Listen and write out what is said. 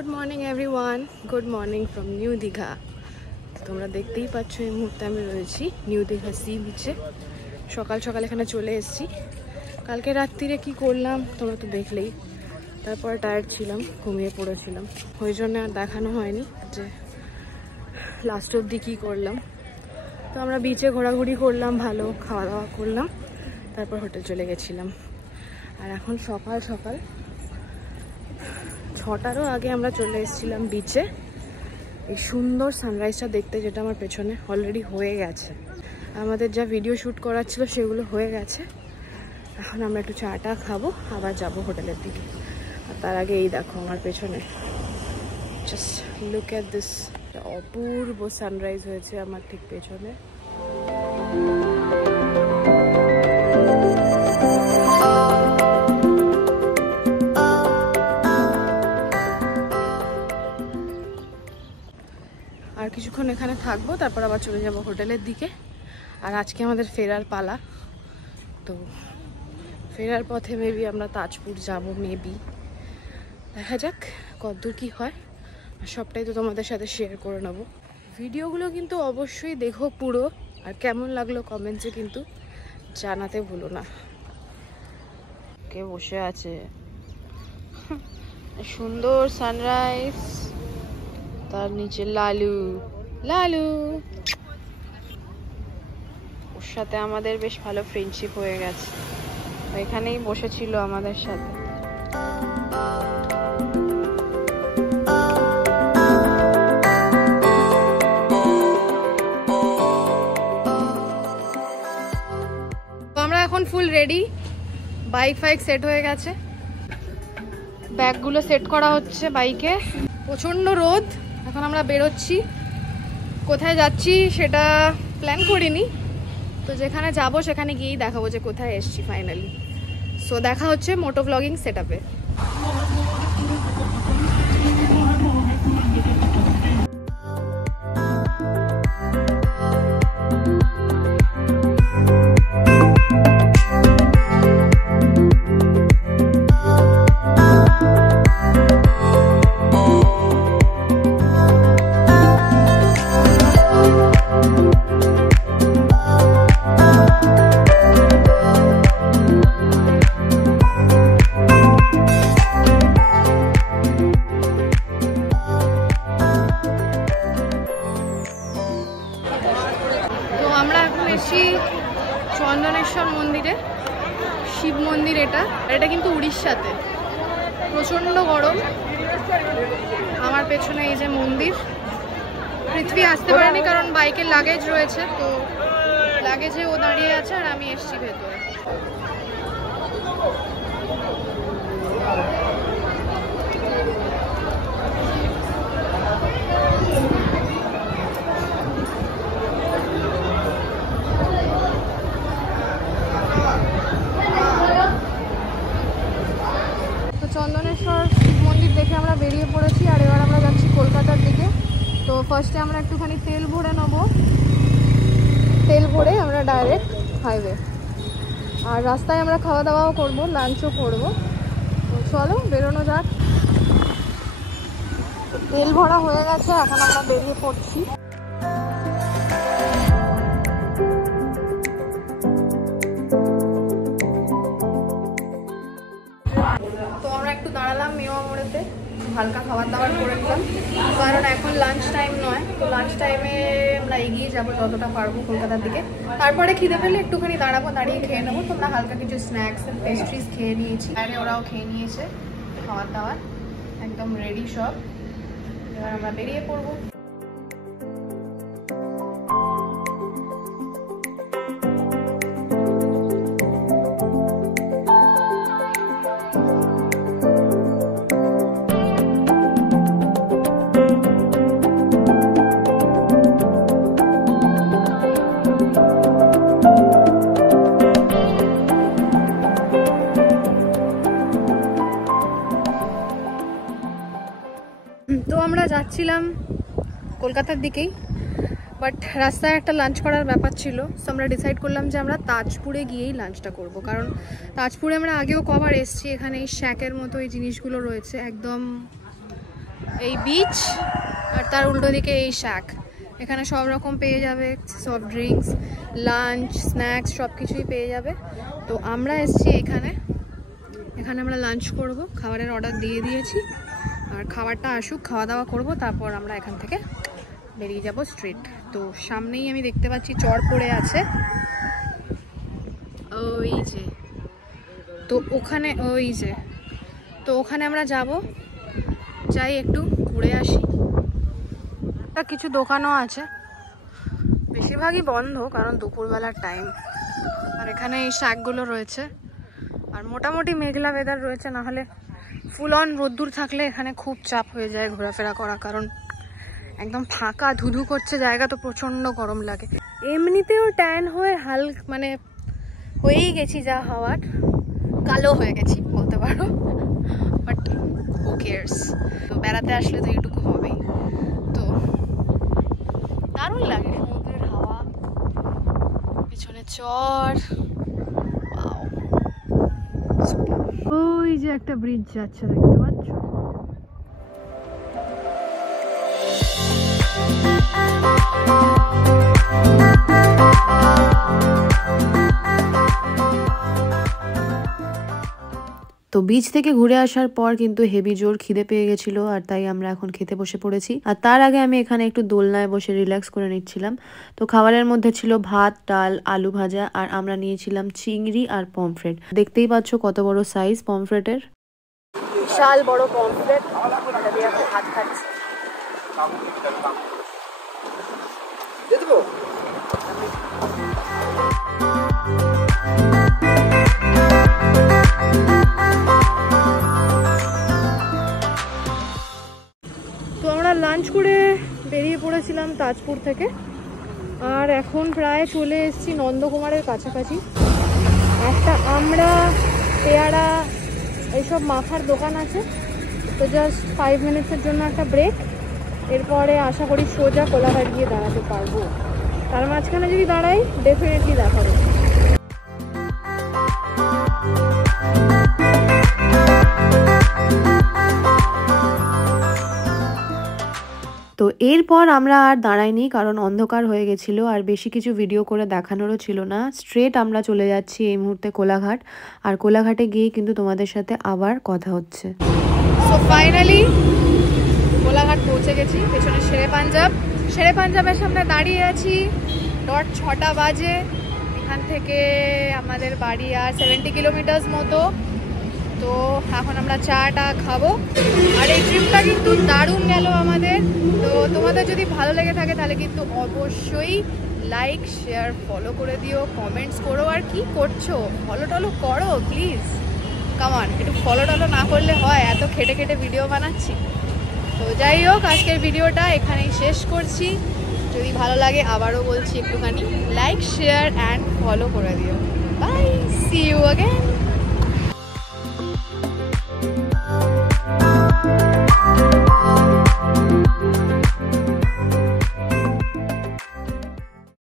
Good morning everyone, good morning from new Digha. তোমরা দেখতেই পাচ্ছ এই মুহূর্তে আমি রয়েছি নিউ দীঘা সি বিচে। সকাল সকাল এখানে চলে এসেছি। কালকে রাত্রিরে কি করলাম তোমরা তো দেখলেই। তারপরে টায়ার্ড ছিলাম, ঘুমিয়ে পড়েছিলাম, ওই জন্য আর দেখানো হয়নি যে লাস্ট অবধি কী করলাম। তো আমরা বিচে ঘোরাঘুরি করলাম, ভালো খাওয়া দাওয়া করলাম, তারপর হোটেল চলে গেছিলাম। আর এখন সকাল সকাল 6টারও আগে আমরা চলে এসেছিলাম বিচে এই সুন্দর সানরাইজটা দেখতে, যেটা আমার পেছনে অলরেডি হয়ে গেছে। আমাদের যা ভিডিও শ্যুট করার ছিল সেগুলো হয়ে গেছে। এখন আমরা একটু চাটা খাবো, আবার যাব হোটেলের দিকে। আর তার আগে এই দেখো আমার পেছনে, just look at this, Apurba sunrise হয়েছে আমার ঠিক পেছনে। আর কিছুক্ষণ এখানে থাকবো, তারপর আবার চলে যাব হোটেলের দিকে। আর আজকে আমাদের ফেরার পালা, তো ফেরার পথে মেবি আমরা তাজপুর যাব, মেবি দেখা যাক কতদূর কি হয়। আর সবটাই তো তোমাদের সাথে শেয়ার করে নেব। ভিডিওগুলো কিন্তু অবশ্যই দেখো পুরো, আর কেমন লাগলো কমেন্টসে কিন্তু জানাতে ভুলো না। কে বসে আছে, সুন্দর সানরাইজ, তার নিচে লালু লালু, ওর সাথে আমাদের বেশ ভালো ফ্রেন্ডশিপ হয়ে গেছে। এখানেই বসেছিল আমাদের সাথে। আমরা এখন ফুল রেডি, বাইক ফাইক সেট হয়ে গেছে, ব্যাগগুলো সেট করা হচ্ছে বাইকে। প্রচণ্ড রোদ, এখন আমরা বেরোচ্ছি। কোথায় যাচ্ছি সেটা প্ল্যান করিনি, তো যেখানে যাব সেখানে গিয়েই দেখাবো যে কোথায় এসছি ফাইনালি। সো দেখা হচ্ছে মোটো ব্লগিং সেট আপে। চন্দনেশ্বর মন্দিরে, শিব মন্দির এটা। এটা কিন্তু উড়িষ্যাতে। প্রচণ্ড গরম। আমার পেছনে এই যে মন্দির। পৃথ্বী আসতে পারেনি কারণ বাইকের লাগেজ রয়েছে, তো লাগেজে ও দাঁড়িয়ে আছে আর আমি এসছি ভেতরে। চন্দনেশ্বর মন্দির দেখে আমরা বেরিয়ে পড়েছি, আর এবার আমরা যাচ্ছি কলকাতার দিকে। তো ফার্স্টে আমরা একটুখানি তেল ভরে নেব, তেল ভরে আমরা ডাইরেক্ট হাইওয়ে। আর রাস্তায় আমরা খাওয়া দাওয়াও করবো, লাঞ্চও করবো। তো চলো বেরোনো যাক। তেল ভরা হয়ে গেছে, এখন আমরা বেরিয়ে পড়ছি। দাঁড়ালাম মেওয়া মোড়েতে, হালকা খাবার দাবার করে নিলাম, কারণ এখন লাঞ্চ টাইম নয়। তো লাঞ্চ টাইমে আমরা এগিয়ে যাবো যতটা পারবো কলকাতার দিকে। তারপরে খিদে পেলে একটুখানি দাঁড়াবো, দাঁড়িয়ে খেয়ে নেবো। তোমরা হালকা কিছু স্ন্যাক্স এন্ড পেস্ট্রিজ খেয়ে নিয়েছি, আরে ওরাও খেয়ে নিয়েছে। খাবার দাবার একদম রেডি সব, এবার আমরা বেরিয়ে পড়বো। তো আমরা যাচ্ছিলাম কলকাতার দিকেই, বাট রাস্তায় একটা লাঞ্চ করার ব্যাপার ছিল। সো আমরা ডিসাইড করলাম যে আমরা তাজপুরে গিয়েই লাঞ্চটা করব, কারণ তাজপুরে আমরা আগেও কবার এসেছি। এখানে এই শ্যাকের মতো এই জিনিসগুলো রয়েছে, একদম এই বিচ, আর তার উল্টো দিকে এই শ্যাক। এখানে সব রকম পেয়ে যাবে, সফট ড্রিঙ্কস, লাঞ্চ, স্ন্যাক্স সব কিছুই পেয়ে যাবে। তো আমরা এসেছি এখানে আমরা লাঞ্চ করব, খাবারের অর্ডার দিয়ে দিয়েছি। আর খাবারটা আসুক, খাওয়া দাওয়া করবো, তারপর আমরা এখান থেকে বেরিয়ে যাব স্ট্রিট। তো সামনেই আমি দেখতে পাচ্ছি চর পড়ে আছে, ওই যে। তো ওখানে আমরা যাব, যাই একটু ঘুরে আসি। কিছু দোকানও আছে, বেশিরভাগই বন্ধ কারণ দুপুরবেলার টাইম। আর এখানে এই শাকগুলো রয়েছে, আর মোটামুটি মেঘলা ওয়েদার রয়েছে, না হলে ফুল অন রোদ্দুর থাকলে এখানে খুব চাপ হয়ে যায় ঘোরাফেরা করা, কারণ একদম ফাঁকা ধুধু করছে জায়গা, তো প্রচন্ড গরম লাগে। এমনিতেও ট্যান হয়ে মানে হয়েই গেছি, যা হওয়ার, কালো হয়ে গেছি বলতে পারো, বাট হু কেয়ারস। তো বেড়াতে আসলে তো এইটুকু হবেই। তো দারুণ লাগে সমুদ্রের হাওয়া, পিছনে চর, ওই যে একটা ব্রিজ যাচ্ছে দেখতে পাচ্ছ। তো বিচ থেকে ঘুরে আসার পর কিন্তু হেভি জোর খিদে পেয়ে গেছিল, আর তাই আমরা এখন খেতে বসে পড়েছি। আর তার আগে আমি এখানে একটু দোলনায় বসে রিল্যাক্স করে নিচ্ছিলাম। তো খাবারের মধ্যে ছিল ভাত, ডাল, আলু ভাজা, আর আমরা নিয়েছিলাম চিংড়ি আর পমফ্রেট। দেখতেই পাচ্ছ কত বড় সাইজ পমফ্রেটের, বিশাল বড় পমফ্রেট। এটা দিয়ে এখন ভাত খাচ্ছি। তো আমরা লাঞ্চ করে বেরিয়ে পড়েছিলাম তাজপুর থেকে, আর এখন প্রায় চলে এসেছি নন্দকুমারের কাছাকাছি। একটা আমরা পেয়ারা এইসব মাখার দোকান আছে, তো জাস্ট 5 মিনিটসের জন্য একটা ব্রেক, এরপরে আশা করি সোজা কোলাঘাট গিয়ে দাঁড়াতে পারবো। তার মাঝখানে যদি দাঁড়াই ডেফিনেটলি দেখা হবে। তো এরপর আমরা আর দাঁড়াইনি, কারণ অন্ধকার হয়ে গেছিল আর বেশি কিছু ভিডিও করে দেখানোরও ছিল না। স্ট্রেট আমরা চলে যাচ্ছি এই মুহূর্তে কোলাঘাট, আর কোলাঘাটে গিয়ে কিন্তু তোমাদের সাথে আবার কথা হচ্ছে। সো ফাইনালি কোলাঘাট পৌঁছে গেছি। পেছনে শেরে পাঞ্জাবের সামনে দাঁড়িয়ে আছি। ডট 6টা বাজে। এখান থেকে আমাদের বাড়ি আর 70 কিলোমিটার্স মতো। তো এখন আমরা চাটা খাবো, আর এই ট্রিপটা কিন্তু দারুণ গেল আমাদের। তো তোমাদের যদি ভালো লেগে থাকে তাহলে কিন্তু অবশ্যই লাইক, শেয়ার, ফলো করে দিও, কমেন্টস করো। আর কি করছো, ফলো টলো করো প্লিজ, কামান। একটু ফলো টলো না করলে হয়, এত খেটে খেটে ভিডিও বানাচ্ছি। তো যাই হোক, আজকের ভিডিওটা এখানেই শেষ করছি। যদি ভালো লাগে আবারও বলছি একটুখানি লাইক, শেয়ার অ্যান্ড ফলো করে দিও। Bye, see you again.